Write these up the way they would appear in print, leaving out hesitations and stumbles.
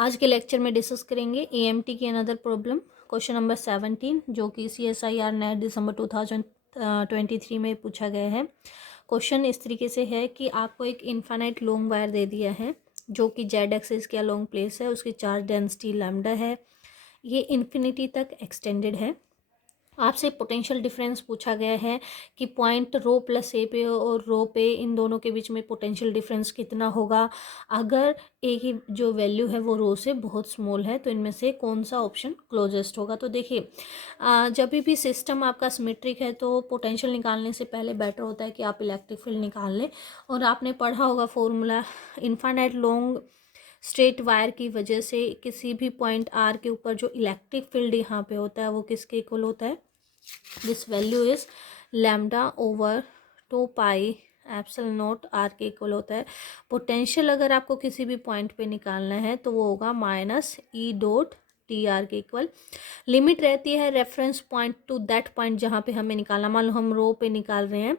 आज के लेक्चर में डिस्कस करेंगे एएमटी की अनदर प्रॉब्लम क्वेश्चन नंबर 17 जो कि CSIR नेट दिसंबर 2023 में पूछा गया है। क्वेश्चन इस तरीके से है कि आपको एक इनफाइनाइट लॉन्ग वायर दे दिया है जो कि जेड एक्सिस के लॉन्ग प्लेस है, उसकी चार्ज डेंसिटी लैम्डा है, ये इन्फिनिटी तक एक्सटेंडेड है। आपसे पोटेंशियल डिफरेंस पूछा गया है कि पॉइंट रो प्लस ए पे और रो पे इन दोनों के बीच में पोटेंशियल डिफरेंस कितना होगा अगर ए की जो वैल्यू है वो रो से बहुत स्मॉल है, तो इनमें से कौन सा ऑप्शन क्लोजेस्ट होगा। तो देखिए जब भी सिस्टम आपका सिमेट्रिक है तो पोटेंशियल निकालने से पहले बेटर होता है कि आप इलेक्ट्रिक फील्ड निकाल लें। और आपने पढ़ा होगा formula, infinite long straight wire की वजह से किसी भी पॉइंट आर के ऊपर जो इलेक्ट्रिक फील्ड यहाँ पे होता है वो किसके इक्वल होता है, this value is lambda over 2 pi epsilon not r के इक्वल होता है। पोटेंशियल अगर आपको किसी भी पॉइंट पे निकालना है तो वो होगा minus E dot T R के इक्वल। लिमिट रहती है reference point two that point जहाँ पे हमें निकालना, मान लो हम रो पे निकाल रहे हैं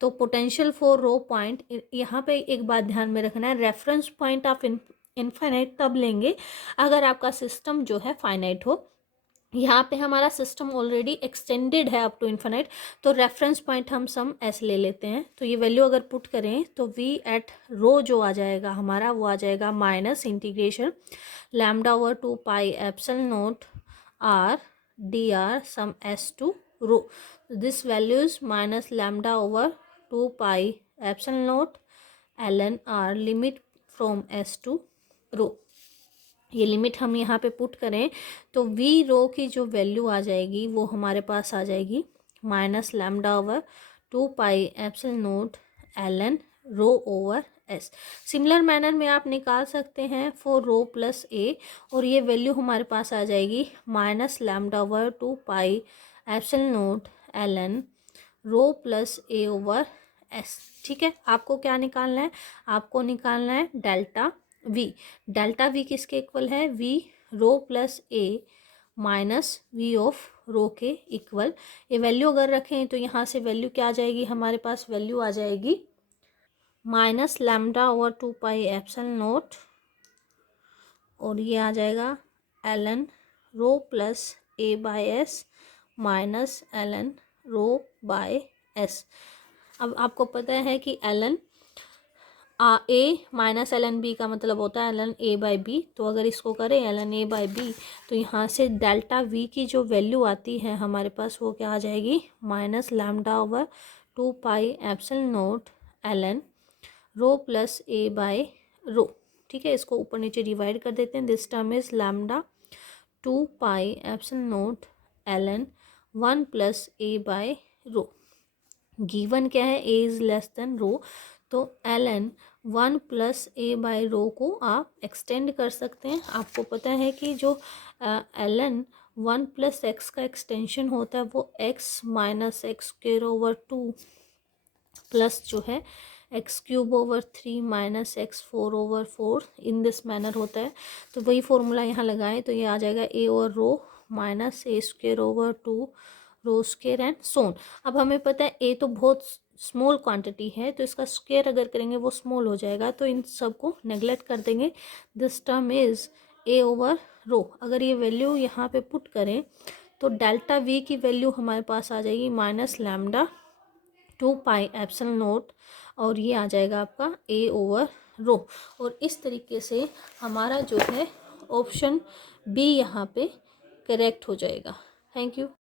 तो पोटेंशियल फॉर रो पॉइंट, यहाँ पे एक बात ध्यान में रखना है, रेफरेंस पॉइंट ऑफ इनफाइनाइट तब लेंगे अगर आपका सिस्टम जो है फाइनाइट हो। यहाँ पे हमारा सिस्टम ऑलरेडी एक्सटेंडेड है अप टू इन्फिनाइट, तो रेफरेंस पॉइंट हम सम ऐसे ले लेते हैं। तो ये वैल्यू अगर पुट करें तो वी एट रो जो आ जाएगा हमारा वो आ जाएगा minus integration lambda over 2 pi epsilon not R D R sum S to rho. This value is minus lambda over 2 pi epsilon naught L N R limit from S to rho. ये limit हम यहाँ पे put करें तो we रो की जो value आ जाएगी वो हमारे पास आ जाएगी minus lambda over 2 pi epsilon naught L N rho over s. Similar manner में आप निकाल सकते हैं फॉर रो प्लस ए, और ये वैल्यू हमारे पास आ जाएगी minus lambda over 2 pi epsilon naught L N rho plus A over S. ठीक है, आपको क्या निकालना है, आपको निकालना है डेल्टा वी। डेल्टा वी किसके इक्वल है, V rho plus A minus V of rho के इक्वल। ये वैल्यू अगर रखें तो यहाँ से वैल्यू क्या आ जाएगी, हमारे पास वैल्यू आ जाएगी minus lambda over 2 pi epsilon naught, और ये आ जाएगा l N rho plus a by s minus l N rho by s. अब आपको पता है कि l n a minus l n b का मतलब होता है l n a by b, तो अगर इसको करें l n a by b तो यहाँ से डेल्टा वी की जो वैल्यू आती है हमारे पास वो क्या आ जाएगी, minus lambda over 2 pi epsilon naught L N rho plus a by rho. ठीक है, इसको ऊपर नीचे डिवाइड कर देते हैं। This term is lambda 2 pi epsilon naught L n 1 plus a by rho. Given क्या है, a is less than rho, तो l n 1 plus a by rho को आप एक्सटेंड कर सकते हैं। आपको पता है कि जो एल एन 1 प्लस एक्स का एक्सटेंशन होता है वो x minus x square over 2 plus जो है x cube over 3 minus x 4 over 4 in this manner होता है। तो वही फॉर्मूला यहाँ लगाएं तो ये आ जाएगा A over rho minus A square over 2 rho square and so on. अब हमें पता है ए तो बहुत स्मॉल क्वांटिटी है तो इसका स्क्वायर अगर करेंगे वो स्मॉल हो जाएगा, तो इन सब को नेग्लेक्ट कर देंगे। This term is A over rho. अगर ये वैल्यू यहाँ पे पुट करें तो डेल्टा वी की वैल्यू हमारे पास आ जाएगी minus lambda 2 pi epsilon naught, और ये आ जाएगा आपका ए ओवर रो। और इस तरीके से हमारा जो है ऑप्शन बी यहाँ पे करेक्ट हो जाएगा। Thank you.